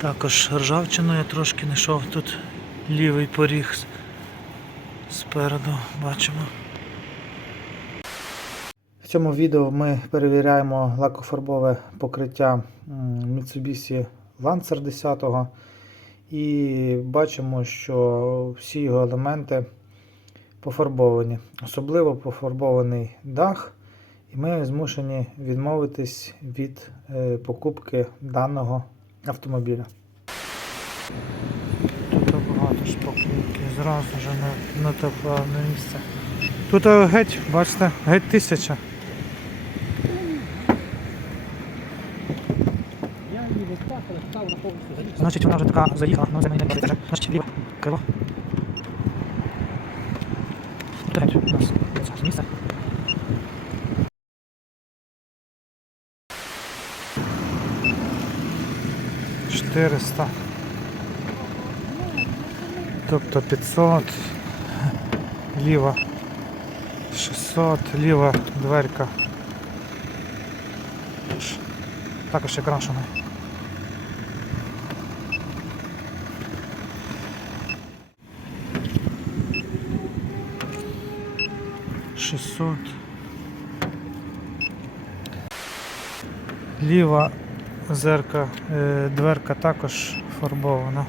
Також ржавчину я трошки знайшов тут лівий поріг спереду бачимо. В цьому відео ми перевіряємо лакофарбове покриття Mitsubishi Lancer 10 і бачимо, що всі його елементи пофарбовані. Особливо пофарбований дах, і ми змушені відмовитись від е, покупки даного автомобіля. Тут багато шпаклівки, зразу вже на, на те місце. Тут геть, бачите, геть тисяча. Значить вона вже така заїхала, але це мені не подобається. Значить ліве крило. 400. Тобто 500, ліва 600, ліва дверка. Також ще крашена. Шестьсот. Ліва зерка, е, дверка також фарбована.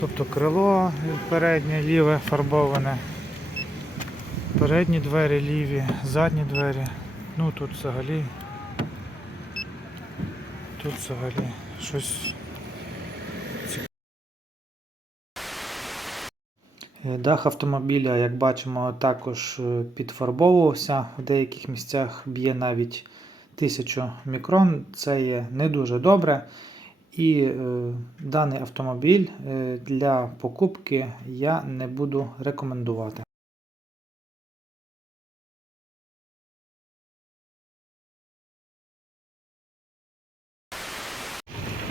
Тобто крило переднє ліве фарбоване. Передні двері ліві, задні двері. Ну тут взагалі. Тут взагалі щось. Е, Дах автомобіля, як бачимо, також е, підфарбовувався. В деяких місцях б'є навіть 1000 мікрон. Це є не дуже добре. І е, даний автомобіль е, для покупки я не буду рекомендувати.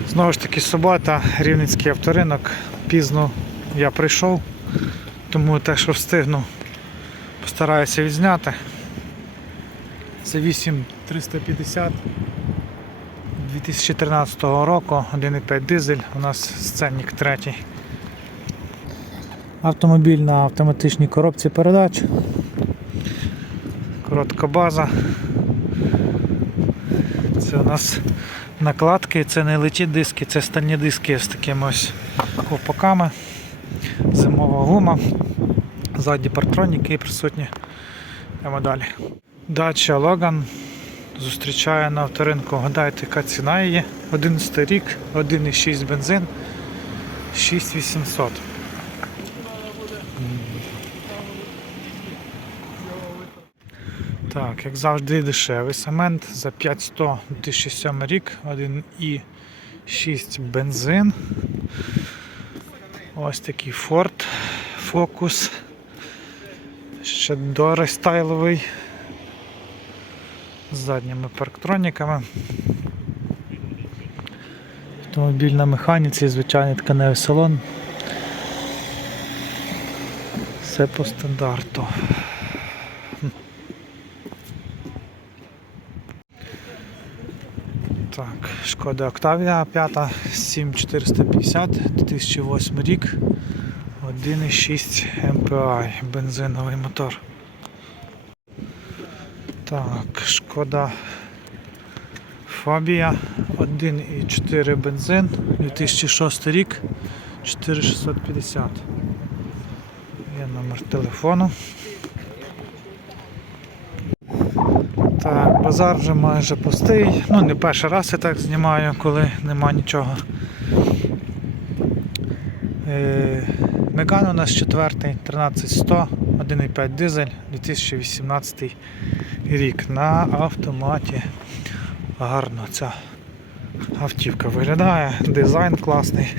Знову ж таки, субота, Рівненський авторинок. Пізно я прийшов, тому те, що встигну, постараюся відзняти. Це 8350 2013 року, 1,5 дизель, у нас сценник третій. Автомобіль на автоматичній коробці передач. Коротка база. Це у нас накладки, це не литі диски, це стальні диски з такими ось ковпаками. Зимова гума. Ззаді партроніки присутні. Йдемо далі. Дача Логан зустрічає на авторинку. Гадайте, яка ціна її? 11 рік, 1,6 бензин, 6800. Так, як завжди, дешевий цемент за 5100 2007 рік, 1,6 бензин. Ось такий Ford Focus. Ще дорестайловий. З задніми парктроніками. Автомобіль на механіці, звичайний тканевий салон. Все по стандарту. Так, шкода Октавія 5 7450 2008 рік. 1,6 MPI бензиновий мотор. Так, шкода Фабія 1,4 бензин 2006 рік 4650. Є номер телефону. Так, базар вже майже пустий. Ну, не перший раз я так знімаю, коли нема нічого. Е, Меган у нас четвертий, 13100, 1,5 дизель, 2018 рік. На автоматі. Гарно ця автівка виглядає, дизайн класний.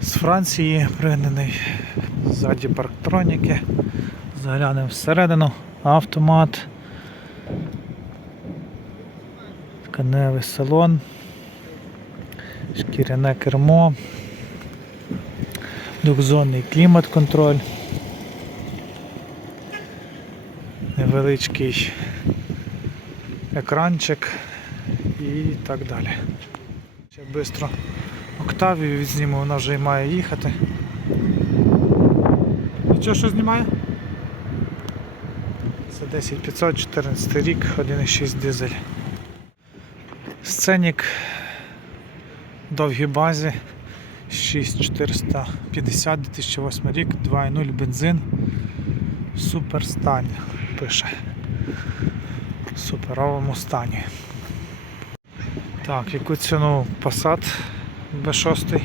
З Франції пригнаний. Ззаді парктроніки. Заглянемо всередину. Автомат. Тканевий салон. шкіряне кермо, двохзонний клімат-контроль, невеличкий екранчик і так далі. Ще швидко Октавію відзніму, вона вже й має їхати. Нічого, що знімає? Це 10514 рік, 1,6 дизель. Сценік довгій базі 6450 2008 рік, 2.0 бензин. Супер стань пише. В суперовому стані. Так, яку ціну Passat B6?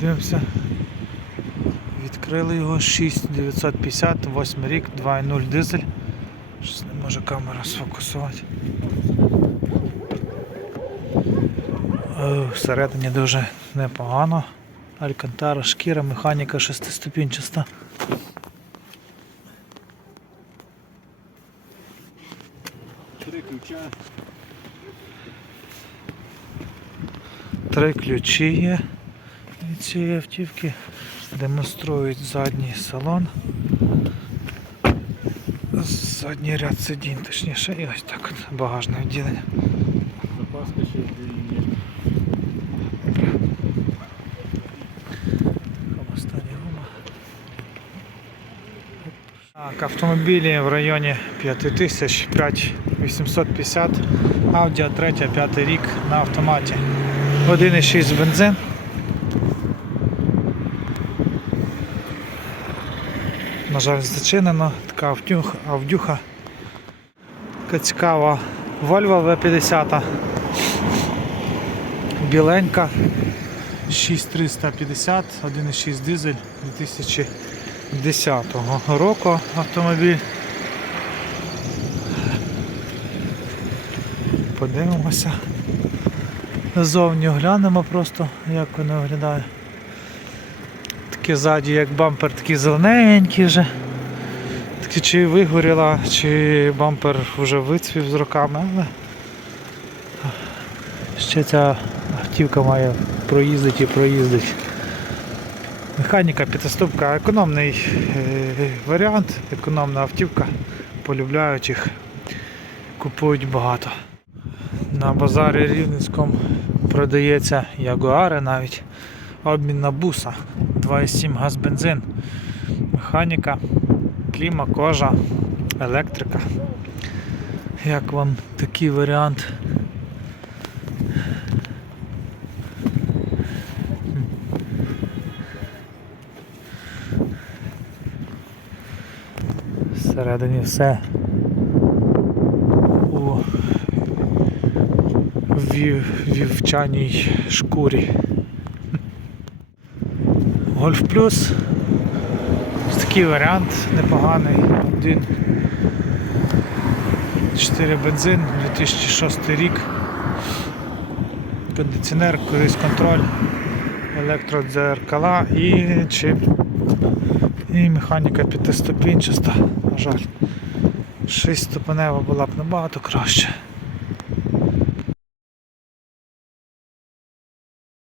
Дивимося. Відкрили його 6950, 8 рік, 2.0 дизель. Щось не може камера сфокусувати. Е, Всередині дуже непогано. Алькантара, шкіра, механіка шестиступінчаста. Три ключа. Три ключі є цієї автівки. Демонструють задній салон. Задній ряд сидінь, точніше, і ось так от багажне відділення. Запаска ще. Так, автомобілі в районі 5000, 5850, Audi 3, 5 рік на автоматі. 1,6 бензин. На жаль, зачинено, така автюх, авдюха. Така цікава Volvo V50. Біленька. 6350, 1,6 дизель 2010 року автомобіль. Подивимося. Ззовні оглянемо просто, як воно виглядає. Такі ззаді, як бампер, такі зелененькі вже. Такі чи вигоріла, чи бампер вже вицвів з роками, але ще ця автівка має проїздити і проїздить. Механіка, п'ятиступка, економний е, варіант, економна автівка. Полюбляють їх, купують багато. На базарі Рівненському продається Ягуари навіть. Обмін на буса. 2,7 газ бензин. Механіка, кліма, кожа, електрика. Як вам такий варіант? Всередині все у вівчаній шкурі. Гольф плюс. Ось такий варіант непоганий. Один 4 бензин, 2006 рік. Кондиціонер, круїз контроль, електродзеркала і чип. І механіка п'ятиступінчаста, на жаль. Шестиступенева була б набагато краще.